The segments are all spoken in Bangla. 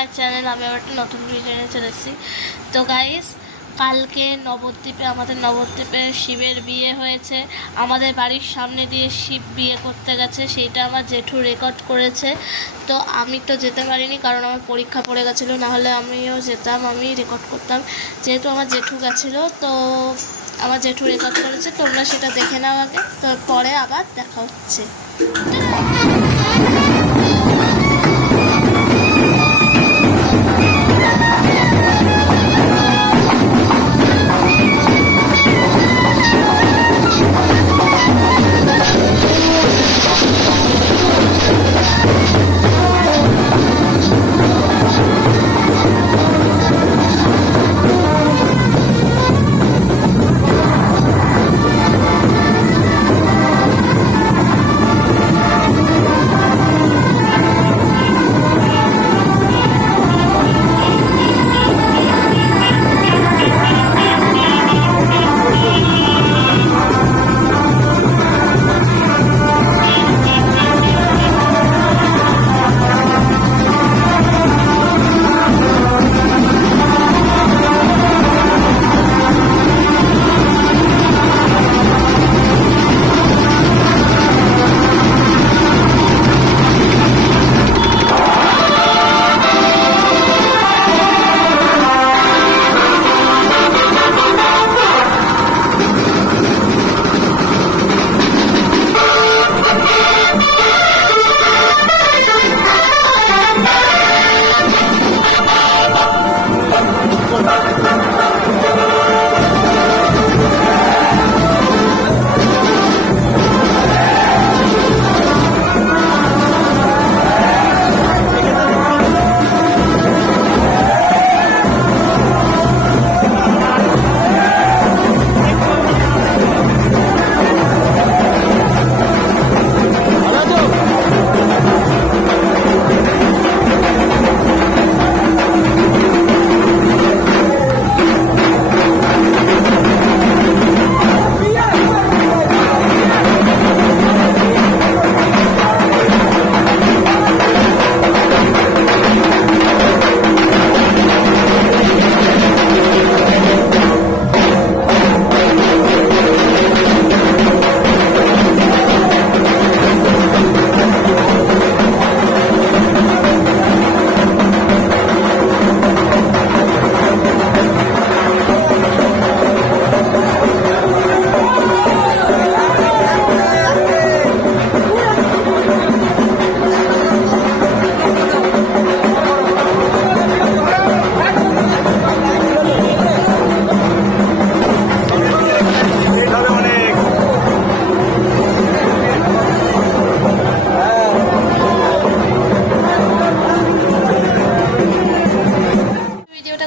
My channel. আমি আবার একটা নতুন ভিডিও নিয়ে চলে এসেছি। তো গাইস, কালকে আমাদের নবদ্বীপে শিবের বিয়ে হয়েছে। আমাদের বাড়ির সামনে দিয়ে শিব বিয়ে করতে গেছে, সেইটা আমার জেঠু রেকর্ড করেছে। তো আমি তো যেতে পারিনি, কারণ আমার পরীক্ষা পড়ে গেছিলো, নাহলে আমিও যেতাম, আমি রেকর্ড করতাম। যেহেতু আমার জেঠু গেছিলো, তো আমার জেঠু রেকর্ড করেছে, তোমরা সেটা দেখে নাও আগে, তো পরে আবার দেখা হচ্ছে।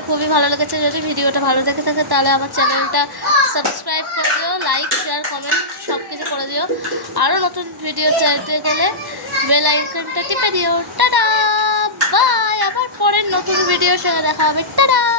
খুবই ভালো লেগেছে। যদি ভিডিওটা ভালো দেখে থাকে তাহলে আমার চ্যানেলটা সাবস্ক্রাইব করে দিও, লাইক শেয়ার কমেন্ট সব কিছু করে দিও। আরও নতুন ভিডিও চাইতে গেলে বেল আইকনটা টিপে দিও। Tata, bye. আবার পরের নতুন ভিডিওর সঙ্গে দেখা হবে। টাটা।